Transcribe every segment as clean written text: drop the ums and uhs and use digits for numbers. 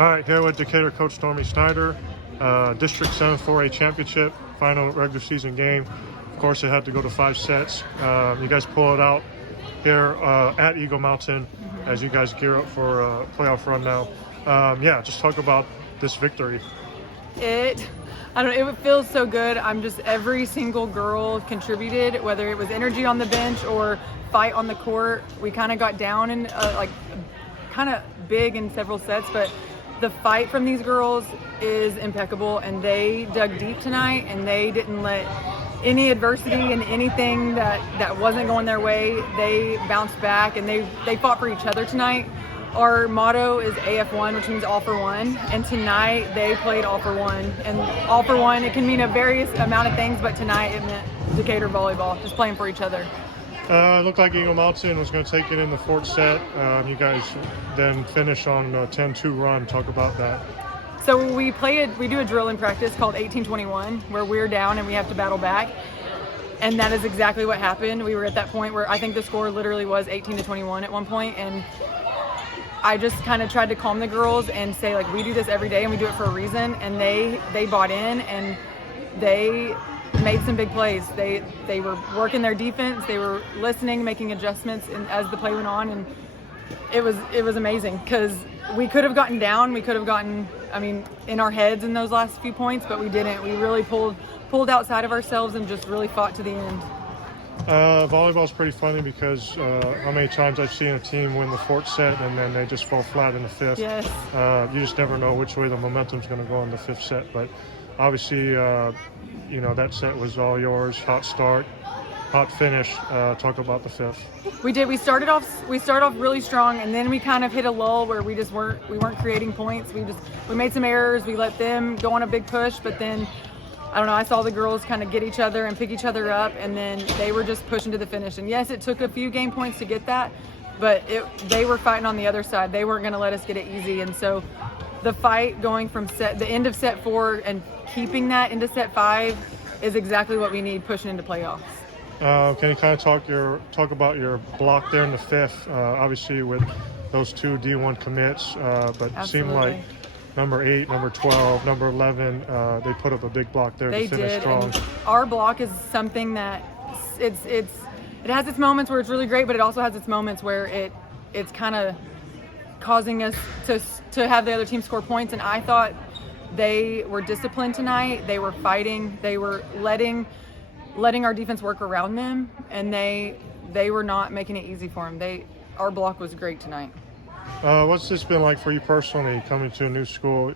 All right, here with Decatur coach Stormi Snider, District 7 4A championship, final regular season game. Of course, it had to go to 5 sets. You guys pull it out here at Eagle Mountain as you guys gear up for a playoff run now. Yeah, just talk about this victory. It feels so good. Every single girl contributed, whether it was energy on the bench or fight on the court. We kind of got down and kind of big in several sets, but the fight from these girls is impeccable, and they dug deep tonight, and they didn't let any adversity and anything that wasn't going their way. They bounced back, and they fought for each other tonight. Our motto is AF1, which means all for one, and tonight they played all for one. And all for one, it can mean a various amount of things, but tonight it meant Decatur volleyball, just playing for each other. It looked like Eagle Mountain was going to take it in the fourth set. You guys then finish on a 10-2 run. Talk about that. So we do a drill in practice called 18-21, where we're down and we have to battle back. And that is exactly what happened. We were at that point where I think the score literally was 18-21 at one point, and I just kind of tried to calm the girls and say, like, we do this every day and we do it for a reason. And they bought in, and they made some big plays. They were working their defense. They were listening, making adjustments, and as the play went on, and it was amazing because we could have gotten down. We could have gotten, in our heads in those last few points, but we didn't. We really pulled outside of ourselves and just really fought to the end. Volleyball is pretty funny because how many times I've seen a team win the fourth set and then they just fall flat in the fifth. Yes. You just never know which way the momentum's going to go in the fifth set, but obviously, that set was all yours. Hot start, hot finish. Talk about the fifth. We did. We started off really strong, and then we kind of hit a lull where we weren't creating points. We made some errors. We let them go on a big push, but then I don't know. I saw the girls kind of get each other and pick each other up, and then they were just pushing to the finish. And yes, it took a few game points to get that, but they were fighting on the other side. They weren't going to let us get it easy, and so the fight going from the end of set 4 and keeping that into set 5 is exactly what we need pushing into playoffs. Can you kind of talk about your block there in the fifth? Obviously with those 2 D1 commits, but it seemed like number 8, number 12, number 11, they put up a big block there to finish strong. And our block is something that it has its moments where it's really great, but it also has its moments where it's kind of causing us to have the other team score points. And I thought they were disciplined tonight. They were fighting. They were letting our defense work around them, and they were not making it easy for them. Our block was great tonight. What's this been like for you personally, coming to a new school?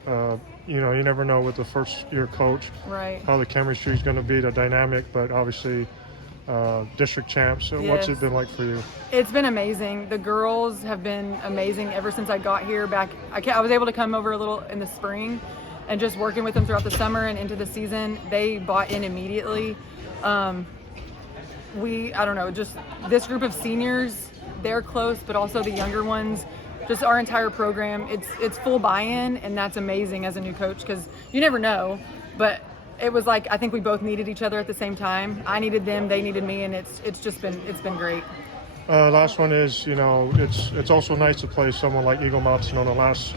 You never know with the first-year coach, right, how the chemistry is going to be, the dynamic, but obviously district champs. So what's it been like for you? It's been amazing. The girls have been amazing ever since I got here. I was able to come over a little in the spring, and just working with them throughout the summer and into the season, they bought in immediately. Just this group of seniors, they're close, but also the younger ones, just our entire program, it's full buy-in, and that's amazing as a new coach because you never know. But it was like, I think we both needed each other at the same time. I needed them, they needed me, and it's been great. Last one is, it's also nice to play someone like Eagle Mountain on the last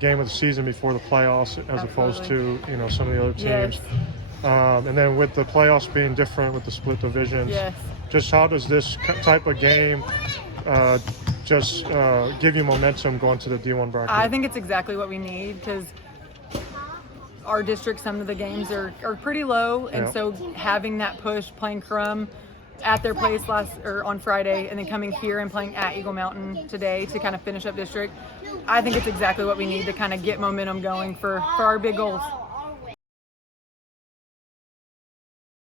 game of the season before the playoffs, as opposed to some of the other teams. Yes. And then with the playoffs being different with the split divisions, yes, just how does this type of game give you momentum going to the D1 bracket? I think it's exactly what we need because our district, some of the games are pretty low, and so having that push, playing Crum at their place on Friday, and then coming here and playing at Eagle Mountain today to kind of finish up district, I think it's exactly what we need to kind of get momentum going for our big goals.